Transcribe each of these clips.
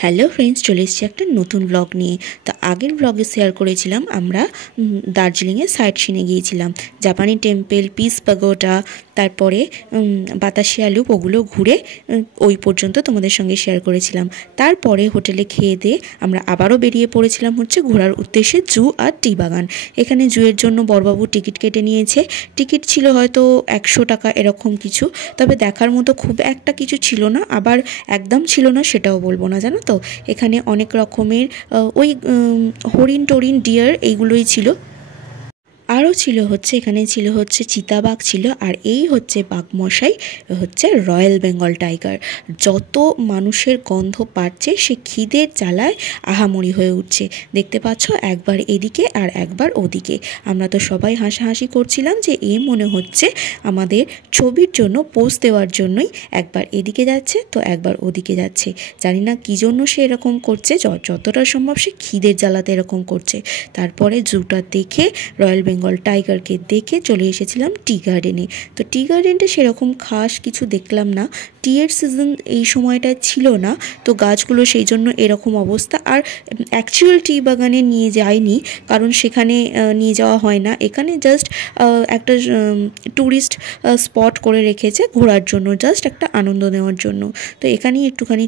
Hello friends, চলে এসেছি একটা নতুন ব্লগ নিয়ে। তো আগের ব্লগে শেয়ার করেছিলাম আমরা দার্জিলিংয়ে সাইট সিনে গিয়েছিলাম। জাপানি টেম্পল, পিস পাগোডা, তারপরে বাতাসিয়া লুপ, ওগুলো ঘুরে ওই পর্যন্ত তোমাদের সঙ্গে শেয়ার করেছিলাম। তারপরে হোটেলে খেয়ে দিয়ে আমরা আবারও বেরিয়ে পড়েছিলাম হচ্ছে ঘোরার উদ্দেশ্যে জু আর টি বাগান। এখানে জুয়ের জন্য বড়বাবু টিকিট কেটে নিয়েছে। টিকিট ছিল হয়তো 100 টাকা এরকম কিছু, তবে দেখার মতো খুব একটা কিছু ছিল না, আবার একদম ছিল না সেটাও বলবো না, জানো তো। এখানে অনেক রকমের ওই হরিণ টরিণ, ডিয়ার, এইগুলোই ছিল। আরও ছিল হচ্ছে, এখানে ছিল হচ্ছে চিতাবাঘ ছিল, আর এই হচ্ছে বাঘমশাই, হচ্ছে রয়্যাল বেঙ্গল টাইগার। যত মানুষের গন্ধ পাচ্ছে সে খিদের জ্বালায় আহামরি হয়ে উঠছে। দেখতে পাচ্ছ, একবার এদিকে আর একবার ওদিকে। আমরা তো সবাই হাসাহাসি করছিলাম যে এ মনে হচ্ছে আমাদের ছবির জন্য পোজ দেওয়ার জন্যই একবার এদিকে যাচ্ছে তো একবার ওদিকে যাচ্ছে। জানি না কী জন্য সে এরকম করছে, যতটা সম্ভব সে খিদের জ্বালাতে এরকম করছে। তারপরে জুটা দেখে, রয়্যাল বেঙ্গল টাইগারকে দেখে চলে এসেছিলাম টি গার্ডেনে। তো টি গার্ডেনটা সেরকম খাস কিছু দেখলাম না, টিয়ের সিজন এই সময়টায় ছিল না, তো গাছগুলো সেই জন্য এরকম অবস্থা। আর অ্যাকচুয়াল টি বাগানে নিয়ে যায়নি, কারণ সেখানে নিয়ে যাওয়া হয় না। এখানে জাস্ট একটা ট্যুরিস্ট স্পট করে রেখেছে ঘোরার জন্য, জাস্ট একটা আনন্দ নেওয়ার জন্য। তো এখানেই একটুখানি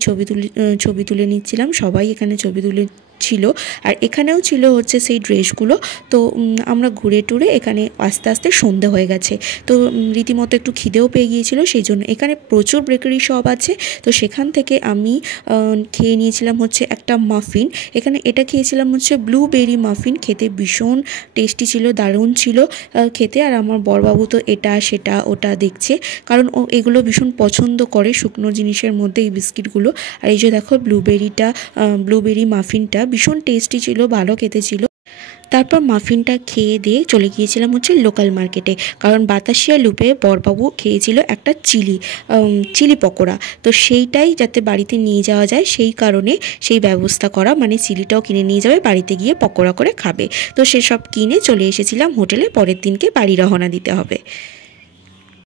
ছবি তুলে নিচ্ছিলাম, সবাই এখানে ছবি তুলে ছিল। আর এখানেও ছিল হচ্ছে সেই ড্রেসগুলো। তো আমরা ঘুরে টুরে এখানে আস্তে আস্তে সন্ধে হয়ে গেছে, তো রীতিমতো একটু খিদেও পেয়ে গিয়েছিল, সেই জন্য এখানে প্রচুর বেকারি শপ আছে। তো সেখান থেকে আমি খেয়ে নিয়েছিলাম হচ্ছে একটা মাফিন। এখানে এটা খেয়েছিলাম হচ্ছে ব্লুবেরি মাফিন, খেতে ভীষণ টেস্টি ছিল, দারুণ ছিল খেতে। আর আমার বড়বাবু তো এটা সেটা ওটা দেখছে, কারণ ও এগুলো ভীষণ পছন্দ করে, শুকনো জিনিসের মধ্যে এই বিস্কিটগুলো। আর এই যে দেখো, ব্লুবেরি মাফিনটা ভীষণ টেস্টি ছিল, ভালো খেতে ছিল। তারপর মাফিনটা খেয়ে দিয়ে চলে গিয়েছিলাম হচ্ছে লোকাল মার্কেটে, কারণ বাতাসিয়া লুপে বড়বাবু খেয়েছিল একটা চিলি পকোড়া। তো সেইটাই যাতে বাড়িতে নিয়ে যাওয়া যায় সেই কারণে সেই ব্যবস্থা করা, মানে চিলিটাও কিনে নিয়ে যাবে, বাড়িতে গিয়ে পকোড়া করে খাবে। তো সেসব কিনে চলে এসেছিলাম হোটেলে, পরের দিনকে বাড়ি রওনা দিতে হবে।